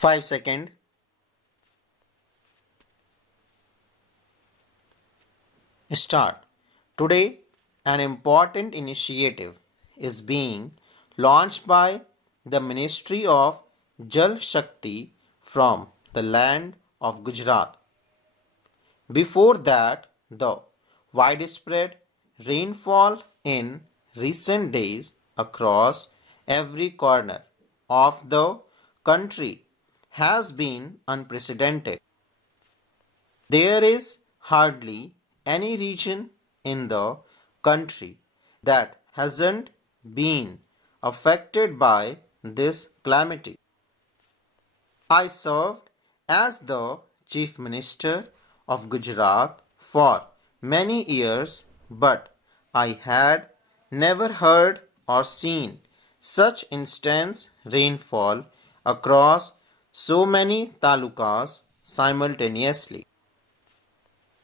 5 seconds. Start. Today, an important initiative is being launched by the Ministry of Jal Shakti from the land of Gujarat. Before that, the widespread rainfall in recent days across every corner of the country has been unprecedented. There is hardly any region in the country that hasn't been affected by this calamity. I served as the Chief Minister of Gujarat for many years, but I had never heard or seen such intense rainfall across so many talukas simultaneously.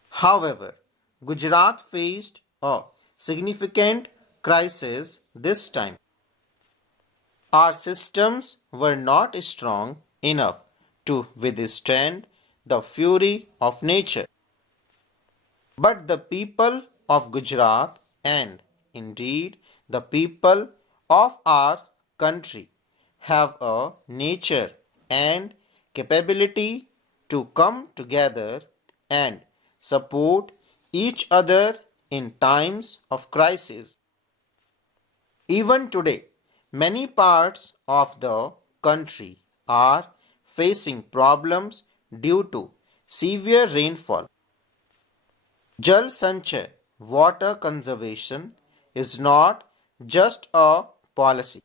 However, Gujarat faced a significant crisis this time. Our systems were not strong enough to withstand the fury of nature. But the people of Gujarat and indeed the people of our country have a nature and capability to come together and support each other in times of crisis. Even today, many parts of the country are facing problems due to severe rainfall. Jal Sanchay, water conservation, is not just a policy.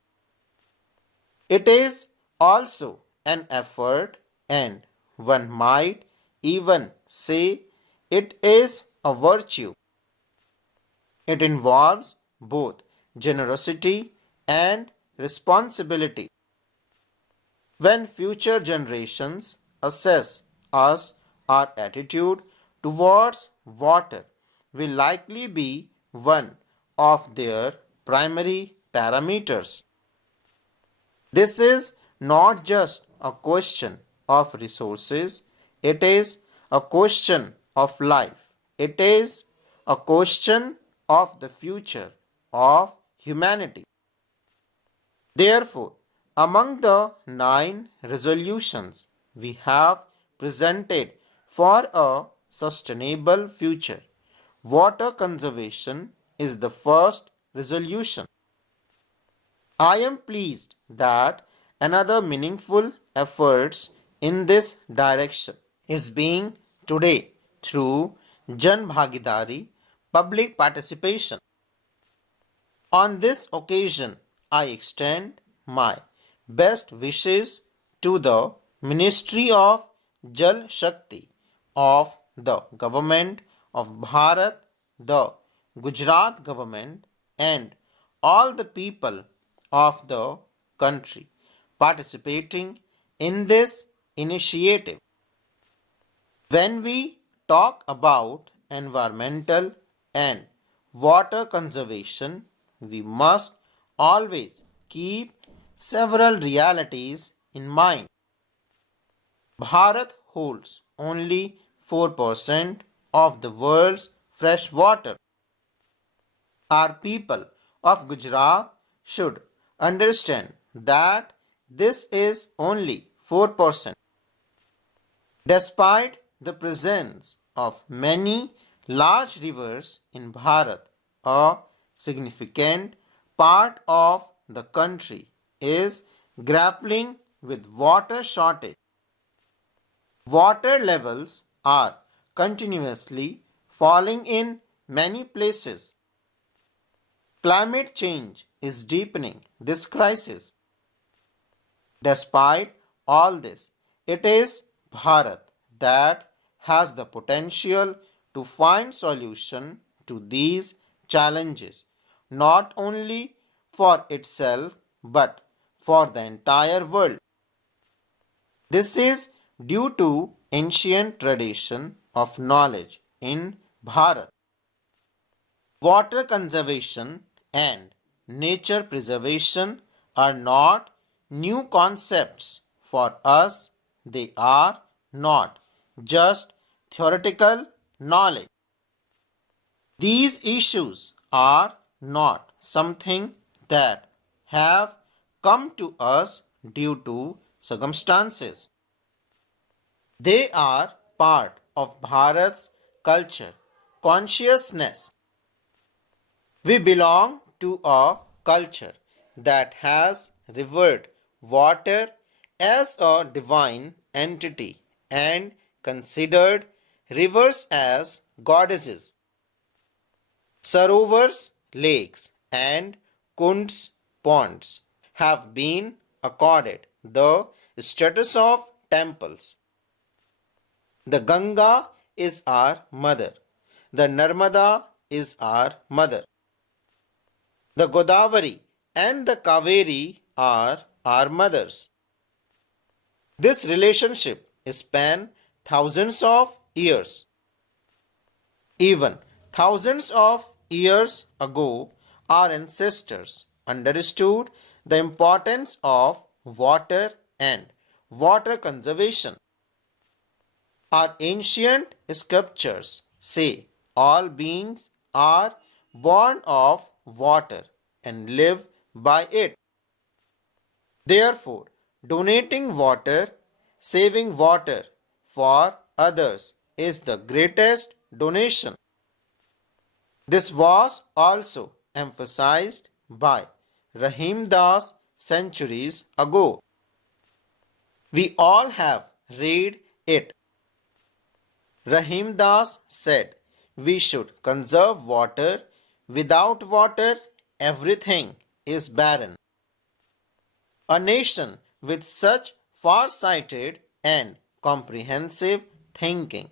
It is also an effort, and one might even say it is a virtue. It involves both generosity and responsibility. When future generations assess us, our attitude towards water will likely be one of their primary parameters. This is not just a question of resources, it is a question of life. It is a question of the future of humanity. Therefore, among the 9 resolutions we have presented for a sustainable future, water conservation is the first resolution. I am pleased that another meaningful efforts in this direction is being today through Jan Bhagidari, public participation. On this occasion, I extend my best wishes to the Ministry of Jal Shakti of the Government of Bharat, the Gujarat government, and all the people of the country participating in this initiative. When we talk about environmental and water conservation, we must always keep several realities in mind. Bharat holds only 4% of the world's fresh water. Our people of Gujarat should understand that this is only 4%. Despite the presence of many large rivers in Bharat, a significant part of the country is grappling with water shortage. Water levels are continuously falling in many places. Climate change is deepening this crisis. Despite all this, it is Bharat that has the potential to find solution to these challenges, not only for itself but for the entire world. This is due to ancient tradition of knowledge in Bharat. Water conservation and nature preservation are not new concepts for us they are not just theoretical knowledge. These issues are not something that have come to us due to circumstances. They are part of Bharat's culture, consciousness. We belong to a culture that has revered water as a divine entity and considered rivers as goddesses. Sarovars, lakes, and kunds, ponds have been accorded the status of temples. The Ganga is our mother. The Narmada is our mother. The Godavari and the Kaveri are our mothers. This relationship spans thousands of years. Even thousands of years ago, our ancestors understood the importance of water and water conservation. Our ancient scriptures say all beings are born of water and live by it. Therefore, donating water, saving water for others is the greatest donation. This was also emphasized by Rahim Das centuries ago. We all have read it. Rahim Das said we should conserve water. Without water, everything is barren. A nation with such far-sighted and comprehensive thinking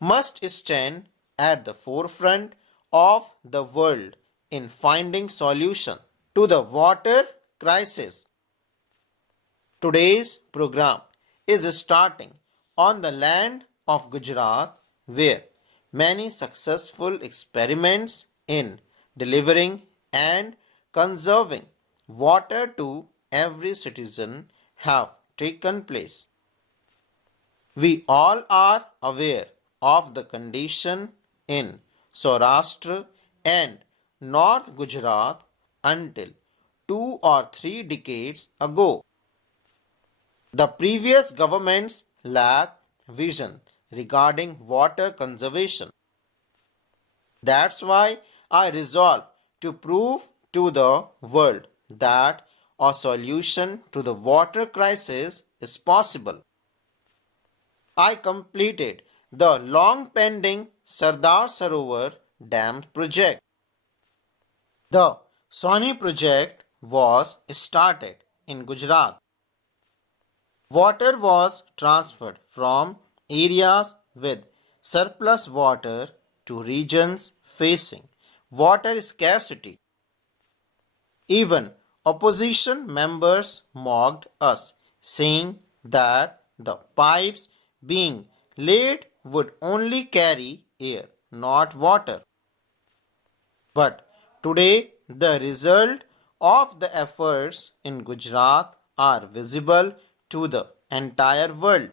must stand at the forefront of the world in finding solution to the water crisis. Today's program is starting on the land of Gujarat, where many successful experiments in delivering and conserving water to every citizen have taken place. We all are aware of the condition in Saurashtra and North Gujarat until 2 or 3 decades ago. The previous governments lacked vision regarding water conservation. That's why I resolved to prove to the world that a solution to the water crisis is possible. I completed the long pending Sardar Sarovar Dam project. The Soni project was started in Gujarat. Water was transferred from areas with surplus water to regions facing water scarcity. Even opposition members mocked us, saying that the pipes being laid would only carry air, not water. But today, the result of the efforts in Gujarat are visible to the entire world.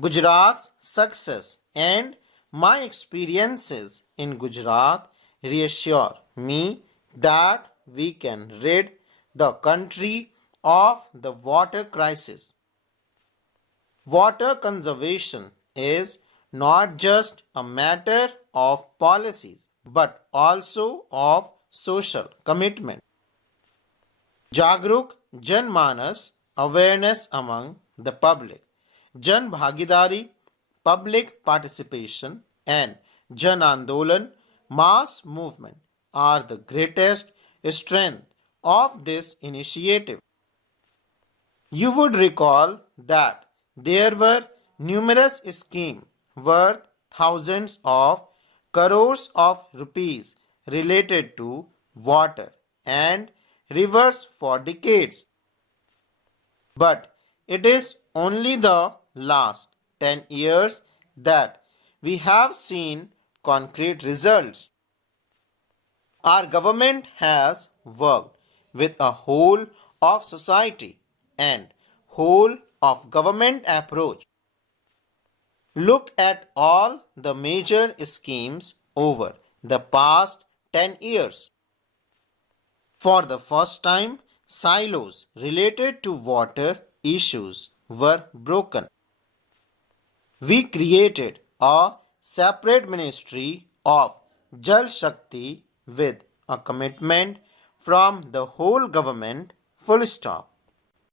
Gujarat's success and my experiences in Gujarat reassure me that we can rid the country of the water crisis. Water conservation is not just a matter of policies but also of social commitment. Jagruk Janmanas, awareness among the public, Jan Bhagidari, public participation, and Jan Andolan, mass movement, are the greatest strength of this initiative. You would recall that there were numerous schemes worth thousands of crores of rupees related to water and rivers for decades. But it is only the last 10 years that we have seen concrete results. Our government has worked with a whole of society and whole of government approach. Look at all the major schemes over the past 10 years. For the first time, silos related to water issues were broken. We created a separate Ministry of Jal Shakti with a commitment from the whole government, full stop.